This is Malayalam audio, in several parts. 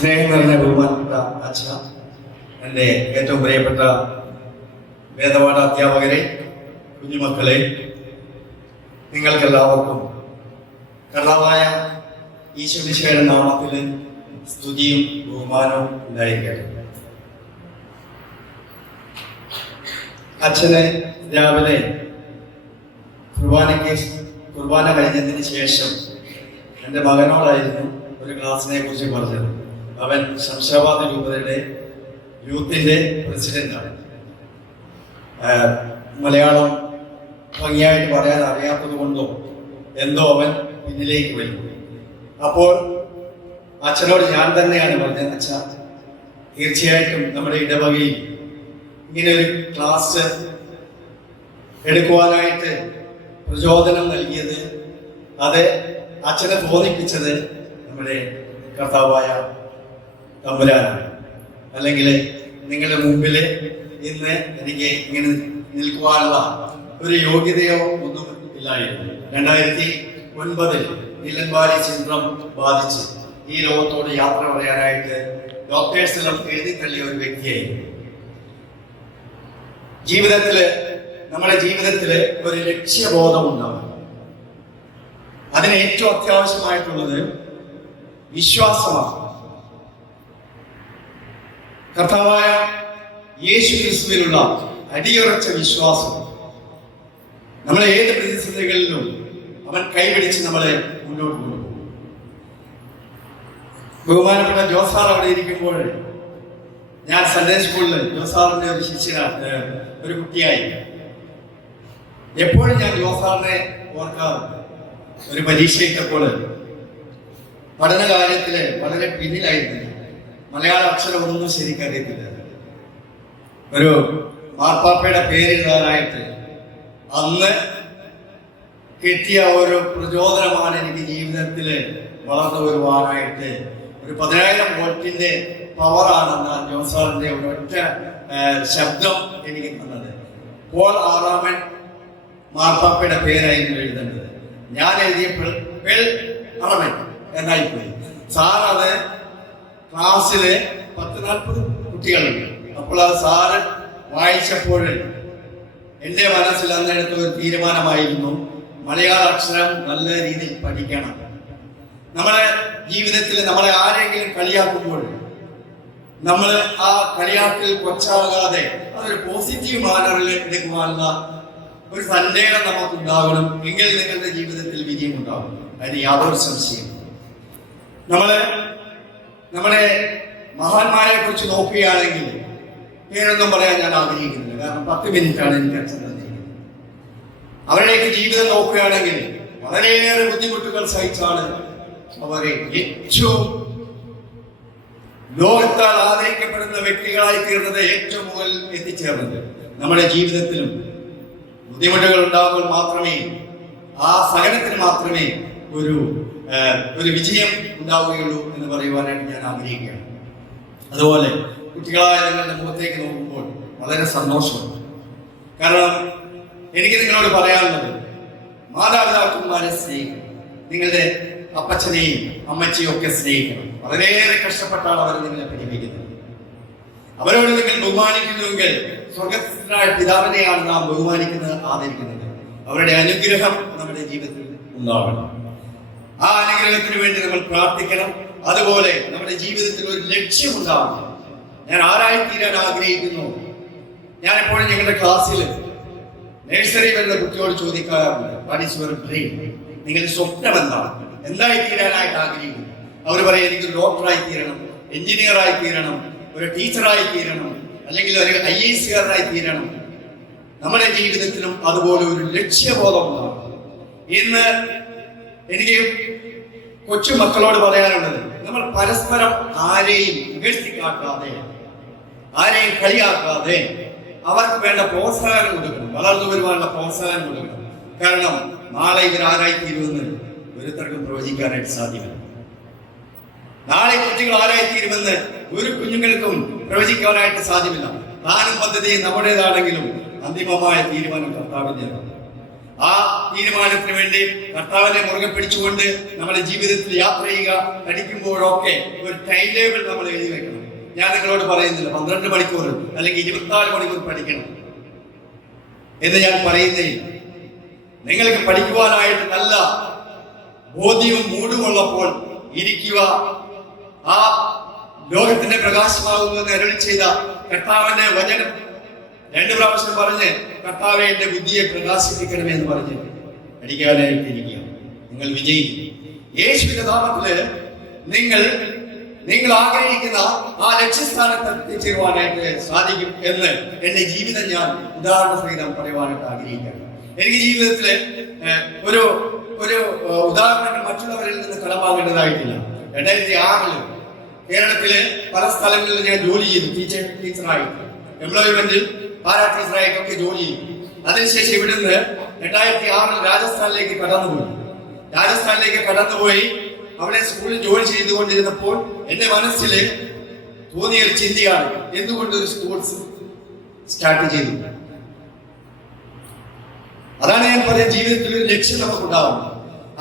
സ്നേഹം നിറഞ്ഞ ബഹുമാനപ്പെട്ട അച്ഛ, എൻ്റെ ഏറ്റവും പ്രിയപ്പെട്ട വേദപാഠ അധ്യാപകരെ, കുഞ്ഞുമക്കളെ, നിങ്ങൾക്കെല്ലാവർക്കും കർത്താവായ ഈശോമിശിഹായുടെ നാമത്തിൽ സ്തുതിയും ബഹുമാനവും ഉണ്ടായിരിക്കട്ടെ. അച്ഛന് രാവിലെ കുർബാന കഴിഞ്ഞതിന് ശേഷം എൻ്റെ മകനോടായിരുന്നു ഒരു ക്ലാസ്സിനെ കുറിച്ച് പറഞ്ഞത്. അവൻ ശംഷാബാദ് രൂപതയുടെ യൂത്തിൻ്റെ പ്രസിഡന്റാണ്. മലയാളം ഭംഗിയായിട്ട് പറയാൻ അറിയാത്തത് കൊണ്ടോ എന്തോ അവൻ പിന്നിലേക്ക് വരും. അപ്പോൾ അച്ഛനോട് ഞാൻ തന്നെയാണ് പറഞ്ഞത്, അച്ഛ, തീർച്ചയായിട്ടും നമ്മുടെ ഇടവകയിൽ ഇങ്ങനെ ഒരു ക്ലാസ് എടുക്കുവാനായിട്ട് പ്രചോദനം നൽകിയത്, അത് അച്ഛനെ തോന്നിപ്പിച്ചത് നമ്മുടെ കർത്താവായ തമ്പുരാനാണ്. അല്ലെങ്കിൽ നിങ്ങളുടെ മുമ്പിൽ ഇന്ന് എനിക്ക് ഇങ്ങനെ നിൽക്കുവാനുള്ള ഒരു യോഗ്യതയോ ഒന്നും ഇല്ലായിരുന്നു. 2009 നീലൻവാലി സിൻഡ്രോം ബാധിച്ച് ഈ ലോകത്തോട് യാത്ര പറയാനായിട്ട് ഡോക്ടേഴ്സെല്ലാം എഴുതി തള്ളിയ ഒരു വ്യക്തിയായിരുന്നു. നമ്മുടെ ജീവിതത്തില് ഒരു ലക്ഷ്യബോധം ഉണ്ടാവും. അതിന് ഏറ്റവും അത്യാവശ്യമായിട്ടുള്ളത് വിശ്വാസമാണ്. കർത്താവായ യേശു ക്രിസ്തുവിലുള്ള അടിയുറച്ച വിശ്വാസം നമ്മളെ ഏത് പ്രതിസന്ധികളിലും അവൻ കൈപിടിച്ച് നമ്മളെ മുന്നോട്ട് കൊണ്ടുപോകും. ബഹുമാനപ്പെട്ട ജോസാർ അവിടെ ഇരിക്കുമ്പോൾ ഞാൻ സൺഡേ സ്കൂളിൽ ജോസാറിന്റെ ഒരു ശിഷ്യനാണ്, ഒരു കുട്ടിയായി. എപ്പോഴും ഞാൻ ജോസാറിനെ ഓർക്കാറുണ്ട്. ഒരു പരീക്ഷ ഇട്ടപ്പോൾ പഠനകാര്യത്തില് വളരെ പിന്നിലായിരുന്നില്ല. മലയാള അക്ഷരം ഒന്നും ശരിക്കറിയത്തില്ല. ഒരു മാർപ്പാപ്പയുടെ പേരെഴുതാനായിട്ട് അന്ന് കിട്ടിയ ഒരു പ്രചോദനമാണ് എനിക്ക് ജീവിതത്തിൽ വളർന്നു വരുവാനായിട്ട്. ഒരു 10,000 വോൾട്ടിന്റെ പവറാണെന്ന ജോസാറിന്റെ ഒരൊറ്റ ശബ്ദം എനിക്ക് തന്നത്. പോൾ ആറാമൻ മാർപ്പാപ്പയുടെ പേരായിരുന്നു എഴുതേണ്ടത്. ഞാൻ എഴുതിയപ്പോൾ എന്നായിപ്പോയി. സാർ അത് ക്ലാസ്സില് 10-40 കുട്ടികളുണ്ട്. അപ്പോൾ അത് സാറ് വായിച്ചപ്പോൾ എൻ്റെ മനസ്സിൽ അന്നെടുത്ത ഒരു തീരുമാനമായിരുന്നു, മലയാള അക്ഷരം നല്ല രീതിയിൽ പഠിക്കണം. നമ്മളെ ജീവിതത്തിൽ നമ്മളെ ആരെങ്കിലും കളിയാക്കുമ്പോൾ നമ്മൾ ആ കളിയാക്കിൽ കൊച്ചാകാതെ അതൊരു പോസിറ്റീവ് മാനറിൽ എടുക്കുവാനുള്ള ഒരു സന്ദേഹം നമുക്കുണ്ടാകണം. എങ്കിൽ നിങ്ങളുടെ ജീവിതത്തിൽ വിജയം ഉണ്ടാകും. അതിന് യാതൊരു സംശയം. നമ്മുടെ മഹാന്മാരെ കുറിച്ച് നോക്കുകയാണെങ്കിൽ പേരൊന്നും പറയാൻ ഞാൻ ആഗ്രഹിക്കുന്നില്ല, കാരണം 10 മിനിറ്റാണ് എനിക്ക് അച്ഛൻ തന്നിരിക്കുന്നത്. അവരുടെയൊക്കെ ജീവിതം നോക്കുകയാണെങ്കിൽ വളരെയേറെ ബുദ്ധിമുട്ടുകൾ സഹിച്ചാണ് അവരെ ഏറ്റവും ലോകത്താൽ ആദരിക്കപ്പെടുന്ന വ്യക്തികളായി തീർന്നത്, ഏറ്റവും മുകളിൽ എത്തിച്ചേർന്നത്. നമ്മുടെ ജീവിതത്തിലും ബുദ്ധിമുട്ടുകൾ ഉണ്ടാകുമ്പോൾ മാത്രമേ, ആ സഹനത്തിന് മാത്രമേ ഒരു വിജയം ഉണ്ടാവുകയുള്ളൂ എന്ന് പറയുവാനായിട്ട് ഞാൻ ആഗ്രഹിക്കുകയാണ്. അതുപോലെ കുട്ടികളായ നിങ്ങളുടെ മുഖത്തേക്ക് നോക്കുമ്പോൾ വളരെ സന്തോഷമുണ്ട്. കാരണം എനിക്ക് നിങ്ങളോട് പറയാനുള്ളത്, മാതാപിതാക്കന്മാരെ സ്നേഹിക്കണം. നിങ്ങളുടെ അപ്പച്ചനെയും അമ്മച്ചയും ഒക്കെ സ്നേഹിക്കണം. വളരെയേറെ കഷ്ടപ്പെട്ടാണ് അവർ നിങ്ങളെ പഠിപ്പിക്കുന്നത്. അവരോട് നിങ്ങൾ ബഹുമാനിക്കുന്നുവെങ്കിൽ സ്വർഗസ്ഥനായ പിതാവിനെയാണ് നാം ബഹുമാനിക്കുന്നത്, ആദരിക്കുന്നത്. അവരുടെ അനുഗ്രഹം നമ്മുടെ ജീവിതത്തിൽ ഉണ്ടാവണം. ആ അനുഗ്രഹത്തിന് വേണ്ടി നമ്മൾ പ്രാർത്ഥിക്കണം. അതുപോലെ നമ്മുടെ ജീവിതത്തിൽ ഒരു ലക്ഷ്യം ഉണ്ടാവണം. ഞാൻ ആരായിത്തീരാൻ ആഗ്രഹിക്കുന്നു. ഞാൻ എപ്പോഴും ഞങ്ങളുടെ ക്ലാസ്സിൽ നഴ്സറി വരുന്ന കുട്ടിയോട് ചോദിക്കാറുണ്ട്, വാട്ട് ഈസ് യുവർ ഡ്രീം? നിങ്ങളുടെ സ്വപ്നം എന്താണ്? എന്തായി തീരാനായിട്ട് ആഗ്രഹിക്കുന്നു? അവർ പറയും, എനിക്ക് ഡോക്ടറായി തീരണം, എഞ്ചിനീയറായി തീരണം, ഒരു ടീച്ചറായി തീരണം, അല്ലെങ്കിൽ ഒരു IAS തീരണം. നമ്മുടെ ജീവിതത്തിലും അതുപോലെ ഒരു ലക്ഷ്യബോധം ഉണ്ടാകും. ഇന്ന് എനിക്ക് കൊച്ചു മക്കളോട് പറയാനുള്ളത്, നമ്മൾ പരസ്പരം ആരെയും ഉയർത്തിക്കാട്ടാതെ, ആരെയും കളിയാക്കാതെ അവർക്ക് വേണ്ട പ്രോത്സാഹനം കൊടുക്കണം. വളർന്നു വരുവാനുള്ള പ്രോത്സാഹനം കൊടുക്കണം. കാരണം നാളെ ഇവരാരായിത്തീരുമെന്ന് ഒരുത്തർക്കും പ്രവചിക്കാനായിട്ട് സാധ്യമല്ല. നാളെ കുട്ടികൾ ആരായിത്തീരുമെന്ന് ഒരു കുഞ്ഞുങ്ങൾക്കും പ്രവചിക്കാനായിട്ട് സാധ്യമല്ല. താനും പദ്ധതി നമ്മുടേതാണെങ്കിലും അന്തിമമായ തീരുമാനം കർത്താവിൻ്റെതാണ്. ആ തീരുമാനത്തിന് വേണ്ടി കർത്താവിനെ മുറുകെ പിടിച്ചുകൊണ്ട് നമ്മുടെ ജീവിതത്തിൽ യാത്ര ചെയ്യുക. പഠിക്കുമ്പോഴൊക്കെ ഒരു ടൈം ടേബിൾ നമ്മൾ എഴുതി വെക്കണം. ഞാൻ നിങ്ങളോട് പറയുന്നില്ല 12 മണിക്കൂർ അല്ലെങ്കിൽ 24 മണിക്കൂർ പഠിക്കണം എന്ന് ഞാൻ പറയുന്നില്ല. നിങ്ങൾക്ക് പഠിക്കുവാനായിട്ട് നല്ല ബോധ്യവും മൂടുമുള്ളപ്പോൾ ഇരിക്കുക. ആ ലോകത്തിന്റെ പ്രകാശമാകുമെന്ന് അരുളി ചെയ്ത കർത്താവിന്റെ വചനം 2 പ്രാവശ്യം പറഞ്ഞ് കർത്താവെ എന്റെ ബുദ്ധിയെ പ്രകാശിപ്പിക്കണമേ എന്ന് പറഞ്ഞ് പഠിക്കാനായിട്ട് ഇരിക്കുക. നിങ്ങൾ വിജയിക്കും. യേശുവിന്റെ നാമത്തില് നിങ്ങൾ ആഗ്രഹിക്കുന്ന ആ ലക്ഷ്യസ്ഥാനത്ത് എത്തിച്ചേരുവാനായിട്ട് സാധിക്കും എന്ന് എന്റെ ജീവിതം ഞാൻ ഉദാഹരണ സഹിതം പറയുവാനായിട്ട് ആഗ്രഹിക്കുകയാണ്. എനിക്ക് ജീവിതത്തില് ഒരു ഉദാഹരണങ്ങൾ മറ്റുള്ളവരിൽ നിന്ന് കടമാകേണ്ടതായിട്ടില്ല. 2006 കേരളത്തിലെ പല സ്ഥലങ്ങളിൽ ഞാൻ ജോലി ചെയ്തു. ടീച്ചറായിട്ട്, എംപ്ലോയ്മെന്റിൽ പാരാ ടീച്ചറായിട്ടൊക്കെ ജോലി ചെയ്തു. അതിനുശേഷം ഇവിടുന്ന് 2006 രാജസ്ഥാനിലേക്ക് കടന്നുപോയി അവിടെ സ്കൂളിൽ ജോലി ചെയ്തുകൊണ്ടിരുന്നപ്പോൾ എന്റെ മനസ്സിൽ തോന്നിയ ഒരു ചിന്തയാണ്, എന്തുകൊണ്ട് ഒരു സ്കൂൾസ് സ്റ്റാർട്ട് ചെയ്തു. അതാണ് ഞാൻ പറഞ്ഞ ജീവിതത്തിൽ ഒരു ലക്ഷ്യം നമുക്ക് ഉണ്ടാവുന്നത്.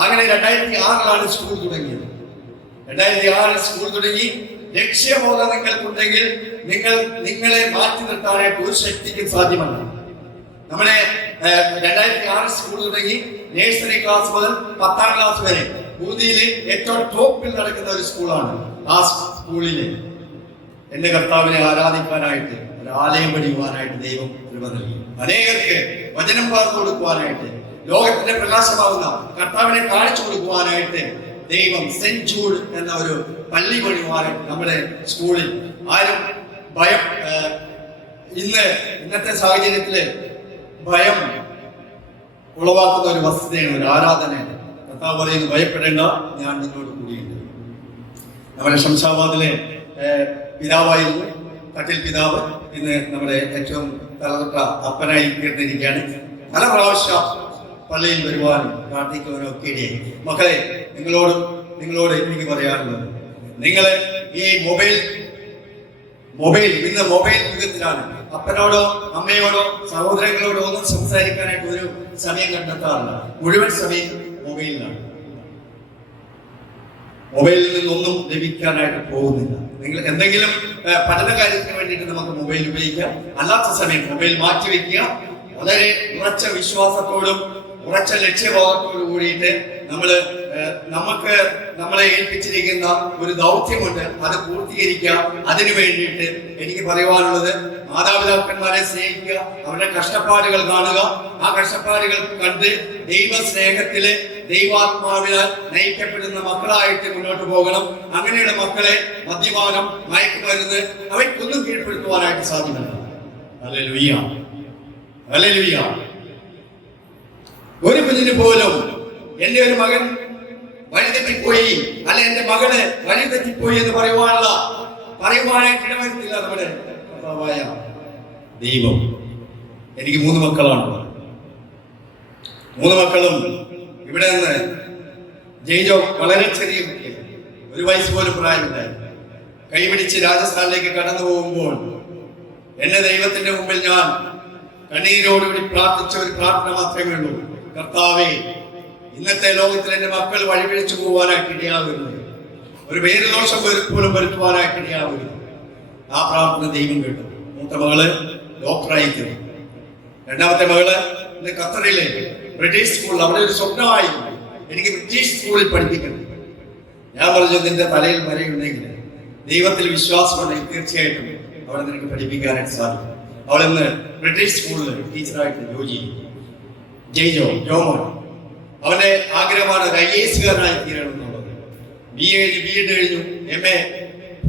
അങ്ങനെ 2006 സ്കൂൾ തുടങ്ങിയത്. 2006 സ്കൂൾ തുടങ്ങി. ലക്ഷ്യബോധം നിങ്ങൾക്കുണ്ടെങ്കിൽ നിങ്ങളെ മാറ്റി നിർത്താനായിട്ട് ഒരു ശക്തിക്കും സാധ്യമല്ല. നമ്മുടെ 2006 സ്കൂൾ തുടങ്ങി. നേഴ്സറി ക്ലാസ് മുതൽ 10ാം ക്ലാസ് വരെ ഭൂമിയിലെ ഏറ്റവും ടോപ്പിൽ നടക്കുന്ന ഒരു സ്കൂളാണ്. ആ സ്കൂളില് എന്റെ കർത്താവിനെ ആരാധിക്കാനായിട്ട് ഒരു ആലയം പണിയുവാനായിട്ട് ദൈവം കൃപ നൽകി. അനേകർക്ക് വചനം പകർന്നു കൊടുക്കുവാനായിട്ട്, ലോകത്തിന്റെ പ്രകാശമാകുന്ന കർത്താവിനെ കാണിച്ചു കൊടുക്കുവാനായിട്ട് ദൈവം സെന്റ് ജൂഡ് എന്ന ഒരു പള്ളി പണിയുവാനായിട്ട് നമ്മുടെ സ്കൂളിൽ ആരും ഭയം ഇന്നത്തെ സാഹചര്യത്തില് ഭയം ഉളവാക്കുന്ന ഒരു വസ്തുതയാണ്, ഒരു ആരാധനയാണ്. കർത്താവ് പറയുന്നു, ഭയപ്പെടേണ്ട, ഞാൻ നിന്നോട് കൂടിയുണ്ട്. നമ്മുടെ ശംഷാബാദിലെ പിതാവായിരുന്നു കട്ടിൽ പിതാവ്. ഇന്ന് നമ്മുടെ ഏറ്റവും തലതൊട്ട അപ്പനായി തീർന്നിരിക്കുകയാണ്. പല പ്രാവശ്യം പള്ളിയിൽ വരുവാനും പ്രാർത്ഥിക്കുവാനും ഒക്കെ ഇടയായി. മക്കളെ, നിങ്ങളോട് എനിക്ക് പറയാനുള്ളത്, നിങ്ങള് ഈ മൊബൈൽ ഇന്ന് മൊബൈൽ യുഗത്തിലാണ്. അപ്പനോടോ അമ്മയോടോ സഹോദരങ്ങളോടോ ഒന്നും സംസാരിക്കാനായിട്ട് ഒരു സമയം കണ്ടെത്താറില്ല. മുഴുവൻ സമയം മൊബൈലിലാണ്. മൊബൈലിൽ നിന്നൊന്നും ലഭിക്കാനായിട്ട് പോകുന്നില്ല. നിങ്ങൾ എന്തെങ്കിലും പഠന കാര്യത്തിന് വേണ്ടിയിട്ട് നമുക്ക് മൊബൈൽ ഉപയോഗിക്കാം. അല്ലാത്ത സമയം മൊബൈൽ മാറ്റിവെക്കുക. വളരെ ഉറച്ച വിശ്വാസത്തോടും ഉറച്ച ലക്ഷ്യബോധത്തോടു കൂടിയിട്ട് നമ്മളെ ഏൽപ്പിച്ചിരിക്കുന്ന ഒരു ദൗത്യമുണ്ട്, അത് പൂർത്തീകരിക്കുക. അതിനു വേണ്ടിയിട്ട് എനിക്ക് പറയുവാനുള്ളത്, മാതാപിതാക്കന്മാരെ സ്നേഹിക്കുക, അവരുടെ കഷ്ടപ്പാടുകൾ കാണുക. ആ കഷ്ടപ്പാടുകൾ കണ്ട് ദൈവസ്നേഹത്തില് ദൈവാത്മാവിനാൽ നയിക്കപ്പെടുന്ന മക്കളായിട്ട് മുന്നോട്ട് പോകണം. അങ്ങനെയുള്ള മക്കളെ മദ്യപാനം, മയക്കുമരുന്ന് അവയ്ക്കൊന്നും കീഴ്പ്പെടുത്തുവാനായിട്ട് സാധ്യമല്ല. Hallelujah, hallelujah. ഒരു കുഞ്ഞിന് പോലും എന്റെ ഒരു മകൻ വഴിതെറ്റിപ്പോയി, അല്ലെ എന്റെ മകള് വഴിതെറ്റിപ്പോയി എന്ന് പറയുവാനായിട്ട് ഇടവരുത്തില്ല നമ്മുടെ കർത്താവായ ദൈവം. എനിക്ക് 3 മക്കളാണ്. 3 മക്കളും ഇവിടെ നിന്ന് ജയിജോ വളരെ ചെറിയ കുട്ടിയാണ്, 1 വയസ്സ് പോലും പ്രായമില്ലായി. കൈപിടിച്ച് രാജസ്ഥാനിലേക്ക് കടന്നു പോകുമ്പോൾ എന്റെ ദൈവത്തിന്റെ മുമ്പിൽ ഞാൻ കണ്ണീരോടുകൂടി പ്രാർത്ഥിച്ച ഒരു പ്രാർത്ഥന മാത്രമേ ഉള്ളൂ. കർത്താവേ, ഇന്നത്തെ ലോകത്തിൽ എന്റെ മക്കൾ വഴിപിഴച്ചു പോകാനായിട്ട് ഇടയാകുന്നത്, ഒരു പേരുദോഷം പോലും വരുത്തുവാനായിട്ട് ഇടയാകുന്നത്. ആ പ്രാർത്ഥന ദൈവം കേട്ടു. മൂത്ത മകള് ഡോക്ടറായി തീർന്നു. 2ാമത്തെ മകള് ഇന്ന് ഖത്തറിലെ ബ്രിട്ടീഷ് സ്കൂളിൽ, അവിടെ ഒരു സ്വപ്നമായിരുന്നു, എനിക്ക് ബ്രിട്ടീഷ് സ്കൂളിൽ പഠിപ്പിക്കണം. ഞാൻ പറഞ്ഞു, നിന്റെ തലയിൽ വരെയുണ്ടെങ്കിൽ, ദൈവത്തിൽ വിശ്വാസമുണ്ടെങ്കിൽ തീർച്ചയായിട്ടും അവിടെ നിനക്ക് പഠിപ്പിക്കാനായിട്ട് സാധിക്കും. അവൾ ഇന്ന് ബ്രിട്ടീഷ് സ്കൂളിൽ ടീച്ചറായിട്ട് ജോലി ചെയ്യും. ജോമോൻ, അവന്റെ ആഗ്രഹമാണ് ഒരു IAS-കാരനായി തീരണം എന്നുള്ളത്. BA കഴിഞ്ഞു. MA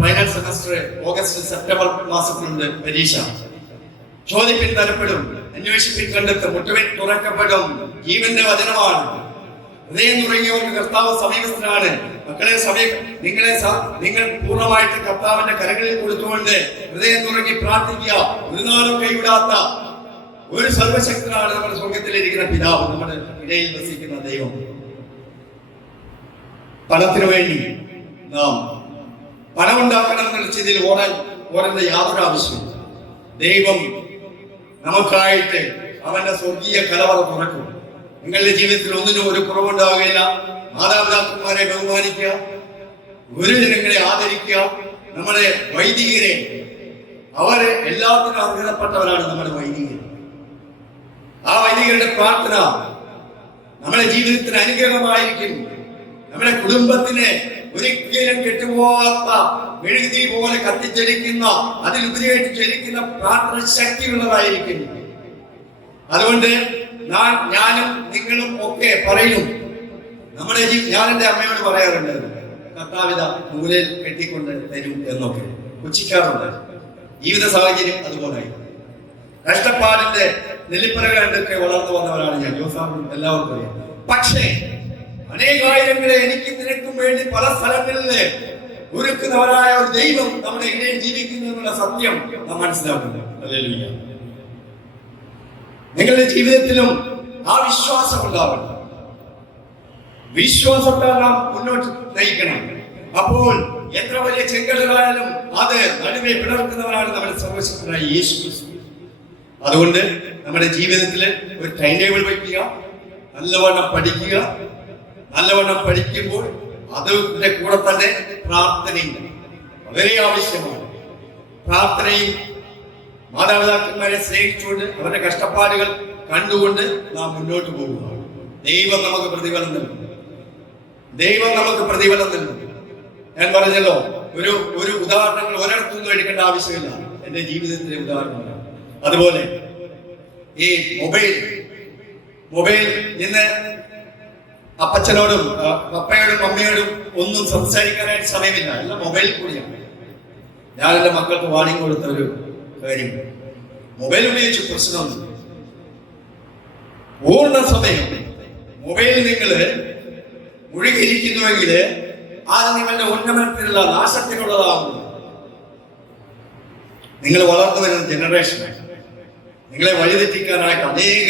final semester August September മാസത്തിലുണ്ട് പരീക്ഷ. ചോദിപ്പിൻ തരപ്പെടും, അന്വേഷിപ്പിൻ കണ്ടെത്തും, മുട്ടുവിൻ തുറക്കപ്പെടും. ജീവന്റെ വചനമാണ്. ഹൃദയം നുറങ്ങിയവർക്ക് കർത്താവ് സമീപസ്ഥനാണ്. മക്കളെ, നിങ്ങൾ പൂർണ്ണമായിട്ട് കർത്താവിന്റെ കരങ്ങളിൽ കൊടുത്തുകൊണ്ട് ഹൃദയം നുറങ്ങി പ്രാർത്ഥിക്കുക. ഒരു നാളും കൈവിടാത്ത ഒരു സർവശക്തനാണ് നമ്മുടെ സ്വർഗത്തിലിരിക്കുന്ന പിതാവ്, നമ്മുടെ ഇടയിൽ വസിക്കുന്ന ദൈവം. പണത്തിനു വേണ്ടി നാം പണമുണ്ടാക്കണം എന്നുള്ള ചിന്തയിൽ ഓടേണ്ട യാതൊരു ആവശ്യമില്ല. ദൈവം നമുക്കായിട്ട് അവന്റെ സ്വർഗീയ കലവറ തുറക്കും. നിങ്ങളുടെ ജീവിതത്തിൽ ഒന്നിനും ഒരു കുറവുണ്ടാവുകയില്ല. മാതാപിതാക്കന്മാരെ ബഹുമാനിക്കുക, ഗുരുജനങ്ങളെ ആദരിക്കുക, നമ്മുടെ വൈദികരെ, അവരെ എല്ലാത്തിനും അർഹതപ്പെട്ടവരാണ് നമ്മുടെ വൈദികർ. ആ വൈദികരുടെ പ്രാർത്ഥന നമ്മുടെ ജീവിതത്തിന് അനുഗ്രഹമായിരിക്കും. നമ്മുടെ കുടുംബത്തിന് ഒരിക്കലും കെട്ടുപോകാത്ത മെഴുകുതിരി പോലെ കത്തിച്ചൊലിക്കുന്ന, അതിലുപരിയായിട്ട് ചൊലിക്കുന്ന പ്രാർത്ഥന ശക്തിയുള്ളതായിരിക്കും. അതുകൊണ്ട് ഞാനും നിങ്ങളും ഒക്കെ പറയും, ഞാൻ എൻ്റെ അമ്മയോട് പറയാറുണ്ട്, കർത്താവിത മൂലയിൽ കെട്ടിക്കൊണ്ട് തരും എന്നൊക്കെ പുച്ഛിക്കാറുണ്ട്. ജീവിത സാഹചര്യം അതുപോലെ കഷ്ടപ്പാടിന്റെ നെല്ലിപ്പലകൾ കണ്ടൊക്കെ വളർന്നു വന്നവരാണ് ഞാൻ. ജോസാറും എല്ലാവർക്കും അറിയാം. പക്ഷേ അനേകായിരങ്ങളെ എനിക്കും നിനക്കും വേണ്ടി പല സ്ഥലങ്ങളില് ഒരുക്കുന്നവരായ ഒരു ദൈവം നമ്മുടെ ഇടയിൽ ജീവിക്കുന്നു എന്നുള്ള സത്യം നാം മനസ്സിലാക്കുന്നു. ഹല്ലേലൂയ. നിങ്ങളുടെ ജീവിതത്തിലും ആ വിശ്വാസം ഉണ്ടാവണം. വിശ്വാസത്താൽ നാം മുന്നോട്ട് നയിക്കണം. അപ്പോൾ എത്ര വലിയ ചെങ്കടലായാലും അത് നടുവെ പിളർക്കുന്നവരാണ് നമ്മുടെ സർവശക്തനായ യേശു ക്രിസ്തു. അതുകൊണ്ട് നമ്മുടെ ജീവിതത്തിൽ ഒരു ടൈം ടേബിൾ വയ്ക്കുക, നല്ലവണ്ണം പഠിക്കുക. നല്ലവണ്ണം പഠിക്കുമ്പോൾ അതിന്റെ കൂടെ തന്നെ പ്രാർത്ഥനയും വളരെ ആവശ്യമാണ്. പ്രാർത്ഥനയും മാതാപിതാക്കന്മാരെ സ്നേഹിച്ചുകൊണ്ട് അവരുടെ കഷ്ടപ്പാടുകൾ കണ്ടുകൊണ്ട് നാം മുന്നോട്ട് പോകുക. ദൈവം നമുക്ക് പ്രതിഫലം നൽകും. ദൈവം നമുക്ക് പ്രതിഫലം നൽകും. ഞാൻ പറഞ്ഞല്ലോ, ഒരു ഉദാഹരണങ്ങൾ ഒരിടത്തൊന്നും എടുക്കേണ്ട ആവശ്യമില്ല. എന്റെ ജീവിതത്തിലെ ഉദാഹരണങ്ങൾ. അതുപോലെ ഈ മൊബൈൽ ഇന്ന് അപ്പച്ചനോടും പപ്പയോടും അമ്മയോടും ഒന്നും സംസാരിക്കാനായിട്ട് സമയമില്ല. എല്ലാം മൊബൈലിൽ കൂടിയാണ്. ഞാൻ എൻ്റെ മക്കൾക്ക് വാണിംഗ് കൊടുത്ത ഒരു കാര്യം, മൊബൈൽ ഉപയോഗിച്ച് പ്രശ്നമൊന്നും പൂർണ്ണ സമയം മൊബൈലിൽ നിങ്ങൾ മുഴുകിയിരിക്കുന്നുവെങ്കിൽ അത് നിങ്ങളുടെ ഉന്നമനത്തിനുള്ള നാശത്തിനുള്ളതാകുന്നു. നിങ്ങൾ വളർന്നു വരുന്ന ജനറേഷൻ നിങ്ങളെ വഴിതെറ്റിക്കാനായിട്ട് അനേക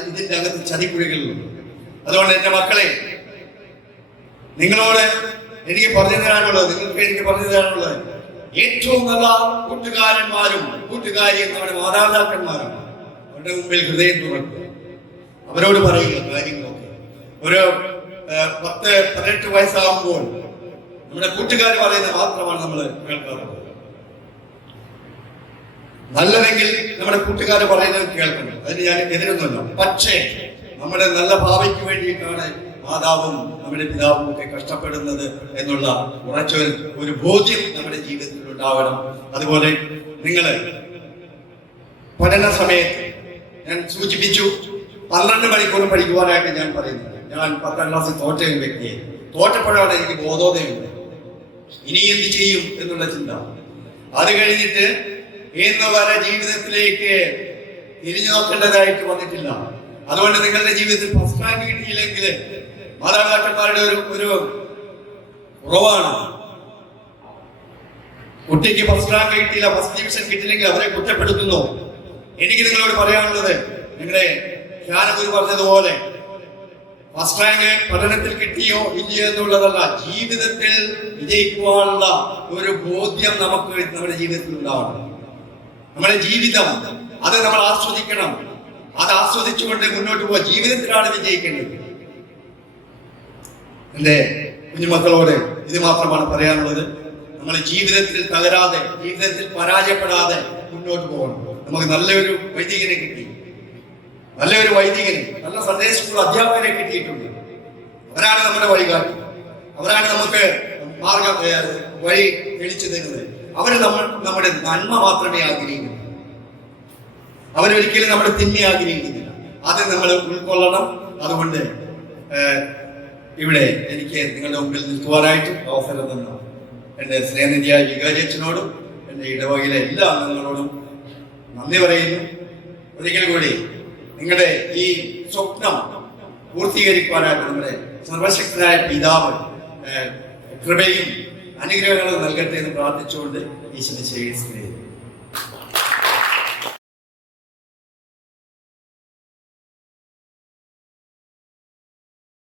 ഇതിന്റെ അകത്ത് ചതിക്കുഴികളുണ്ട്. അതുകൊണ്ട് എന്റെ മക്കളെ, നിങ്ങളോട് എനിക്ക് പറഞ്ഞു തരാനുള്ളത്, നിങ്ങൾക്ക് എനിക്ക് പറഞ്ഞു തരാനുള്ളത്, ഏറ്റവും നല്ല കൂട്ടുകാരന്മാരും കൂട്ടുകാരിയും നമ്മുടെ മാതാപിതാക്കന്മാരും. അവരുടെ മുമ്പിൽ ഹൃദയം തുറക്കുക, അവരോട് പറയുക കാര്യങ്ങളൊക്കെ. ഒരു 10-18 വയസ്സാകുമ്പോൾ നമ്മുടെ കൂട്ടുകാർ പറയുന്നത് മാത്രമാണ് നമ്മൾ കേൾക്കാറുള്ളത്. നല്ലതെങ്കിൽ നമ്മുടെ കൂട്ടുകാർ പറയുന്നത് കേൾക്കണം, അതിന് ഞാൻ എതിരൊന്നുമല്ല. പക്ഷേ നമ്മുടെ നല്ല ഭാവിക്ക് വേണ്ടിയിട്ടാണ് മാതാവും നമ്മുടെ പിതാവും ഒക്കെ കഷ്ടപ്പെടുന്നത് എന്നുള്ള ഉറച്ച ഒരു ബോധ്യം നമ്മുടെ ജീവിതത്തിൽ ഉണ്ടാവണം. അതുപോലെ നിങ്ങൾ പഠന സമയത്ത് ഞാൻ സൂചിപ്പിച്ചു, 12 മണിക്കൂർ പഠിക്കുവാനായിട്ട് ഞാൻ പറയുന്നത്. ഞാൻ 10ാം ക്ലാസ്സിൽ തോറ്റ വ്യക്തിയെ, തോറ്റപ്പോഴാണ് എനിക്ക് ബോധോദയമുണ്ട്. ഇനി എന്ത് ചെയ്യും എന്നുള്ള ചിന്ത. അത് കഴിഞ്ഞിട്ട് ഇന്ന് വരെ ജീവിതത്തിലേക്ക് തിരിഞ്ഞു നോക്കേണ്ടതായിട്ട് വന്നിട്ടില്ല. അതുകൊണ്ട് നിങ്ങളുടെ ജീവിതത്തിൽ ഫസ്റ്റ് റാങ്ക് കിട്ടിയില്ലെങ്കിൽ മാതാപിതാക്കന്മാരുടെ ഒരു കുറവാണ്. കുട്ടിക്ക് ഫസ്റ്റ് റാങ്ക് കിട്ടിയില്ല, ഫസ്റ്റ് ഡിവിഷൻ കിട്ടിയില്ലെങ്കിൽ അവരെ കുറ്റപ്പെടുത്തുന്നു. എനിക്ക് നിങ്ങളോട് പറയാനുള്ളത്, നിങ്ങളുടെ ജ്ഞാനഗുരു പറഞ്ഞതുപോലെ ഫസ്റ്റ് റാങ്ക് പഠനത്തിൽ കിട്ടിയോ ഇല്ലയോ എന്നുള്ളതല്ല, ജീവിതത്തിൽ വിജയിക്കുവാനുള്ള ഒരു ബോധ്യം നമുക്ക് നമ്മുടെ ജീവിതത്തിൽ ഉണ്ടാവണം. നമ്മുടെ ജീവിതം അത് നമ്മൾ ആസ്വദിക്കണം. അത് ആസ്വദിച്ചുകൊണ്ട് മുന്നോട്ട് പോവുക. ജീവിതത്തിലാണ് വിജയിക്കേണ്ടത്. എന്റെ കുഞ്ഞുമക്കളോട് ഇത് മാത്രമാണ് പറയാനുള്ളത്. നമ്മൾ ജീവിതത്തിൽ തകരാതെ, ജീവിതത്തിൽ പരാജയപ്പെടാതെ മുന്നോട്ട് പോകണം. നമുക്ക് നല്ലൊരു വൈദികനെ കിട്ടി, നല്ലൊരു വൈദികനെ, നല്ല സന്ദേശമുള്ള അധ്യാപകരെ കിട്ടിയിട്ടുണ്ട്. അവരാണ് നമ്മുടെ വഴികാട്ടി, അവരാണ് നമുക്ക് വഴി തെളിച്ചു തരുന്നത്. അവര് നമ്മുടെ നന്മ മാത്രമേ ആഗ്രഹിക്കുന്നു, അവരൊരിക്കലും നമ്മുടെ തിന്മ ആഗ്രഹിക്കുന്നില്ല. അത് നമ്മൾ ഉൾക്കൊള്ളണം. അതുകൊണ്ട് ഇവിടെ എനിക്ക് നിങ്ങളുടെ മുമ്പിൽ നിൽക്കുവാനായിട്ട് അവസരം തന്ന എൻ്റെ സ്നേഹനിധിയായ വികാരിയച്ഛനോടും എൻ്റെ ഇടവകയിലെ എല്ലാ അംഗങ്ങളോടും നന്ദി പറയുന്നു. ഒരിക്കൽ കൂടി നിങ്ങളുടെ ഈ സ്വപ്നം പൂർത്തീകരിക്കുവാനായിട്ട് നമ്മുടെ സർവശക്തനായ പിതാവ് കൃപയും അനുഗ്രഹങ്ങളും നൽകട്ടെ എന്ന് പ്രാർത്ഥിച്ചുകൊണ്ട് ഈശ്വരനെ